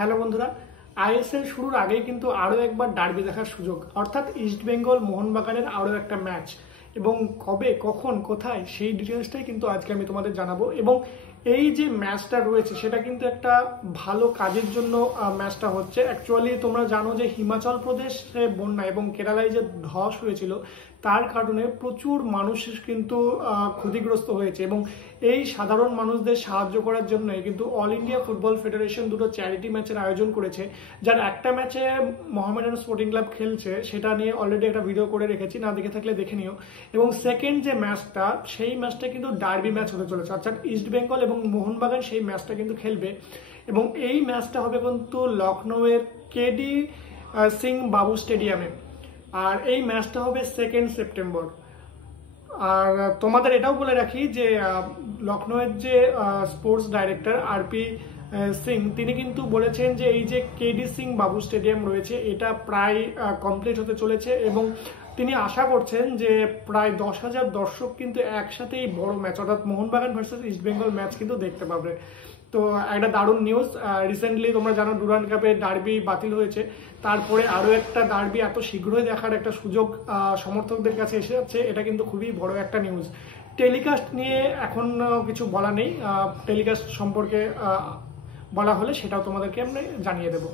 Hello বন্ধুরা, ISL শুরুর আগেই কিন্তু আরও একবার ডার্বি দেখার সুযোগ, অর্থাৎ ইস্টবেঙ্গল মোহনবাগানের আরও একটা ম্যাচ। এবং কবে, কখন, কোথায়, সেই ডিটেলসটাই কিন্তু আজকে আমি তোমাদের জানাবো। এবং এই যে ম্যাচটা রয়েছে সেটা কিন্তু একটা ভালো কাজের জন্য ম্যাচটা হচ্ছে। অ্যাকচুয়ালি তোমরা জানো যে হিমাচল প্রদেশে বন্যা এবং কেরালায় যে ধস হয়েছিল তার কারণে প্রচুর মানুষ কিন্তু ক্ষতিগ্রস্ত হয়েছে, এবং এই সাধারণ মানুষদের সাহায্য করার জন্য কিন্তু অল ইন্ডিয়া ফুটবল ফেডারেশন দুটো চ্যারিটি ম্যাচের আয়োজন করেছে। যার একটা ম্যাচে মোহামেডান স্পোর্টিং ক্লাব খেলছে, সেটা নিয়ে অলরেডি একটা ভিডিও করে রেখেছি, না দেখে থাকলে দেখে নিও। এবং সেকেন্ড যে ম্যাচটা, সেই ম্যাচটা কিন্তু ডার্বি ম্যাচ হতে চলেছে, অর্থাৎ ইস্ট বেঙ্গল এবং মোহনবাগান সেই ম্যাচটা কিন্তু খেলবে। এবং এই ম্যাচটা হবে কিন্তু লখনৌয়ের কেডি সিং বাবু স্টেডিয়ামে, আর এই ম্যাচটা হবে 2 সেপ্টেম্বর। আর তোমাদের এটাও বলে রাখি যে লখনৌয়ের যে স্পোর্টস ডাইরেক্টর আরপি সিং, তিনি কিন্তু বলেছেন যে এই যে কেডি সিং বাবু স্টেডিয়াম রয়েছে এটা প্রায় কমপ্লিট হতে চলেছে, এবং তিনি আশা করছেন যে প্রায় 10,000 দর্শক কিন্তু একসাথে এই বড় ম্যাচ, অর্থাৎ মোহনবাগান ভার্সেস ইস্টবেঙ্গল ম্যাচ কিন্তু দেখতে পাবে। তো একটা দারুণ নিউজ। রিসেন্টলি তোমরা জানো ডুরান্ড কাপে ডার্বি বাতিল হয়েছে, তারপরে আরও একটা ডার্বি এত শীঘ্রই দেখার একটা সুযোগ সমর্থকদের কাছে এসে যাচ্ছে। এটা কিন্তু খুবই বড় একটা নিউজ। টেলিকাস্ট নিয়ে এখন কিছু বলা নেই, টেলিকাস্ট সম্পর্কে বলা হলে সেটাও তোমাদেরকে আমি জানিয়ে দেবো।